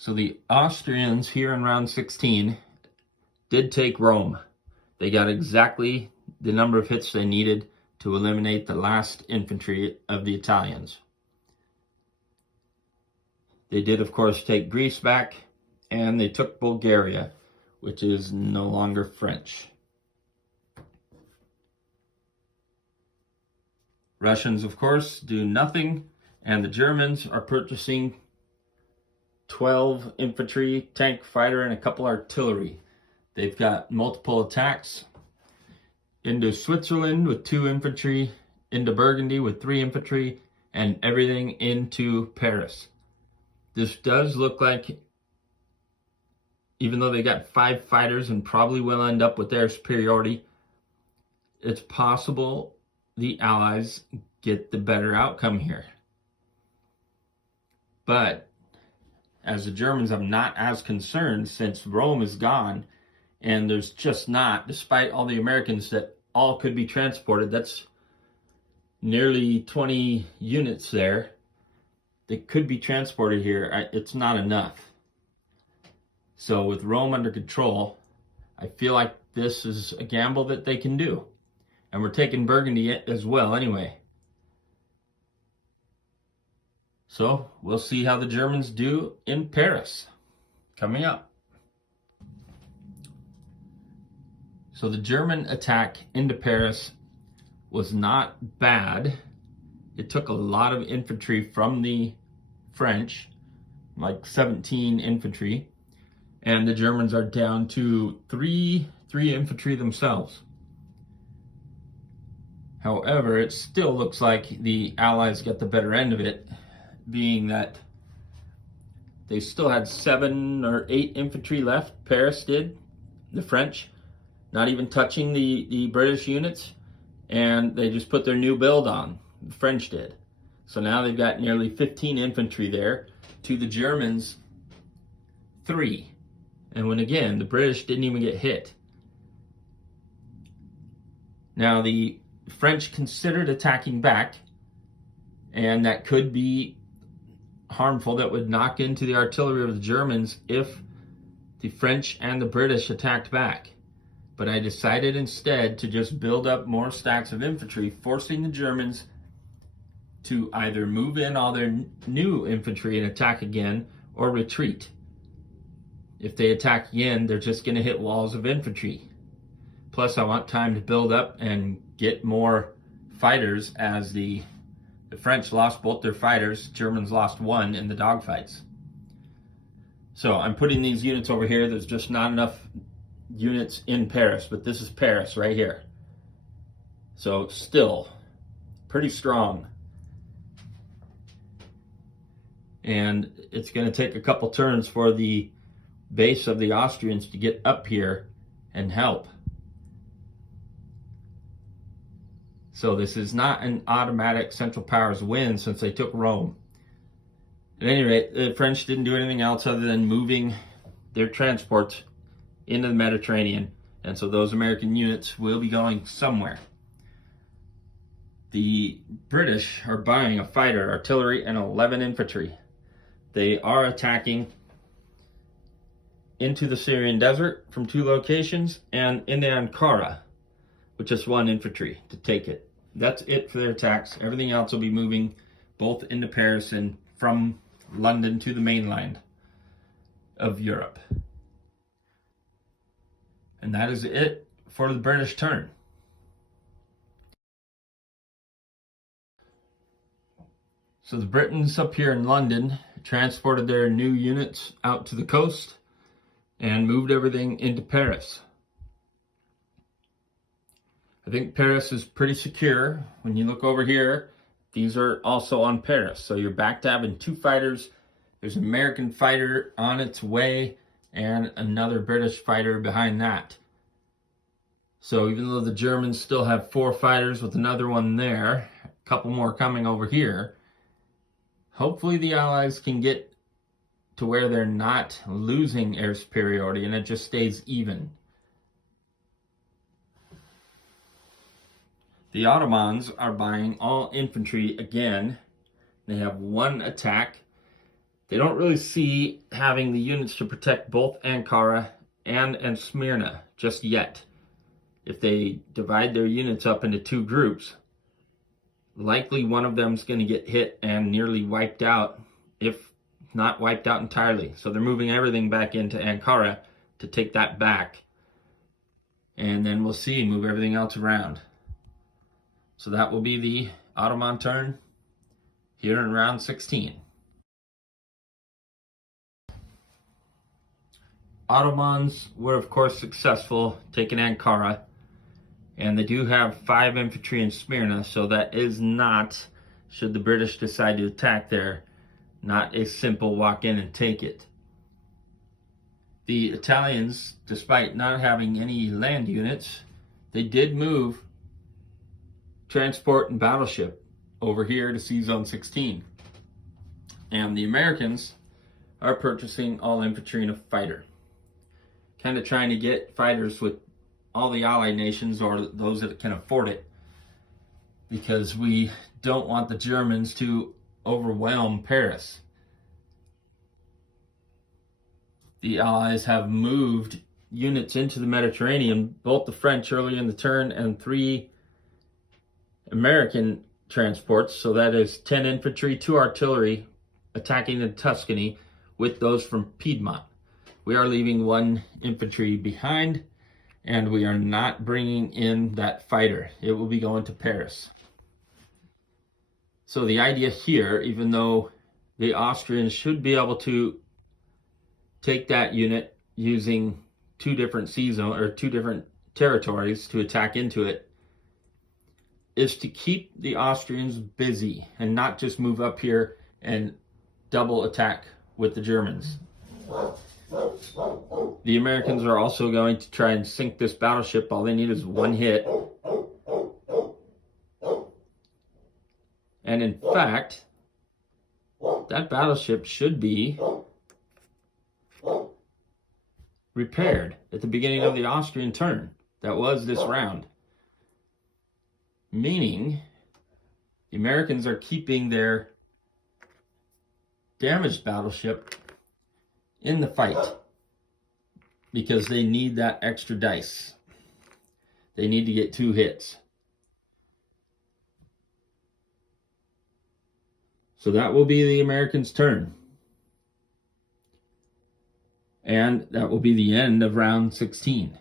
So the Austrians here in round 16 did take Rome. They got exactly the number of hits they needed to eliminate the last infantry of the Italians. They did, of course, take Greece back, and they took Bulgaria, which is no longer French. Russians, of course, do nothing, and the Germans are purchasing 12 infantry, tank, fighter, and a couple artillery. They've got multiple attacks into Switzerland with 2 infantry, into Burgundy with 3 infantry, and everything into Paris. This does look like, even though they got 5 fighters and probably will end up with their superiority, it's possible the Allies get the better outcome here. But as the Germans, I'm not as concerned since Rome is gone, and there's just not, despite all the Americans that all could be transported, that's nearly 20 units there that could be transported here. It's not enough. So with Rome under control, I feel like this is a gamble that they can do. And we're taking Burgundy as well anyway. So we'll see how the Germans do in Paris coming up. So the German attack into Paris was not bad. It took a lot of infantry from the French, like 17 infantry, and the Germans are down to three infantry themselves. However, it still looks like the Allies got the better end of it, being that they still had 7 or 8 infantry left. Paris did, the French, not even touching the British units, and they just put their new build on. The French did. So now they've got nearly 15 infantry there to the Germans 3. And when again, the British didn't even get hit. Now the French considered attacking back, and that could be harmful. That would knock into the artillery of the Germans if the French and the British attacked back. But I decided instead to just build up more stacks of infantry, forcing the Germans to either move in all their new infantry and attack again, or retreat. If they attack again, they're just going to hit walls of infantry. Plus, I want time to build up and get more fighters, as the French lost both their fighters. Germans lost 1 in the dogfights. So I'm putting these units over here. There's just not enough units in Paris, but this is Paris right here. So still pretty strong. And it's going to take a couple turns for the base of the Austrians to get up here and help. So this is not an automatic Central Powers win since they took Rome. At any rate, the French didn't do anything else other than moving their transports into the Mediterranean. And so those American units will be going somewhere. The British are buying a fighter, artillery, and 11 infantry. They are attacking into the Syrian desert from 2 locations, and into Ankara with just 1 infantry to take it. That's it for their attacks. Everything else will be moving both into Paris and from London to the mainland of Europe. And that is it for the British turn. So the Britons up here in London transported their new units out to the coast and moved everything into Paris. I think Paris is pretty secure. When you look over here, these are also on Paris. So you're back to having 2 fighters. There's an American fighter on its way and another British fighter behind that. So even though the Germans still have 4 fighters with another one there, a couple more coming over here, hopefully the Allies can get to where they're not losing air superiority and it just stays even. The Ottomans are buying all infantry again. They have 1 attack. They don't really see having the units to protect both Ankara and Smyrna just yet. If they divide their units up into two groups, likely one of them is going to get hit and nearly wiped out, if not wiped out entirely. So they're moving everything back into Ankara to take that back. And then we'll see, move everything else around. So that will be the Ottoman turn here in round 16. Ottomans were of course successful taking Ankara, and they do have 5 infantry in Smyrna, so that is not, should the British decide to attack there, not a simple walk in and take it. The Italians, despite not having any land units, they did move transport and battleship over here to Sea Zone 16. And the Americans are purchasing all infantry and a fighter. Kind of trying to get fighters with all the Allied nations, or those that can afford it, because we don't want the Germans to overwhelm Paris. The Allies have moved units into the Mediterranean, both the French early in the turn and 3 American transports, so that is 10 infantry, 2 artillery attacking in Tuscany with those from Piedmont. We are leaving 1 infantry behind, and we are not bringing in that fighter. It will be going to Paris. So the idea here, even though the Austrians should be able to take that unit using 2 different sea zones or 2 different territories to attack into it, is to keep the Austrians busy and not just move up here and double attack with the Germans. The Americans are also going to try and sink this battleship. All they need is 1 hit. And in fact, that battleship should be repaired at the beginning of the Austrian turn. That was this round. Meaning, the Americans are keeping their damaged battleship in the fight because they need that extra dice. They need to get 2 hits. So that will be the Americans' turn. And that will be the end of round 16.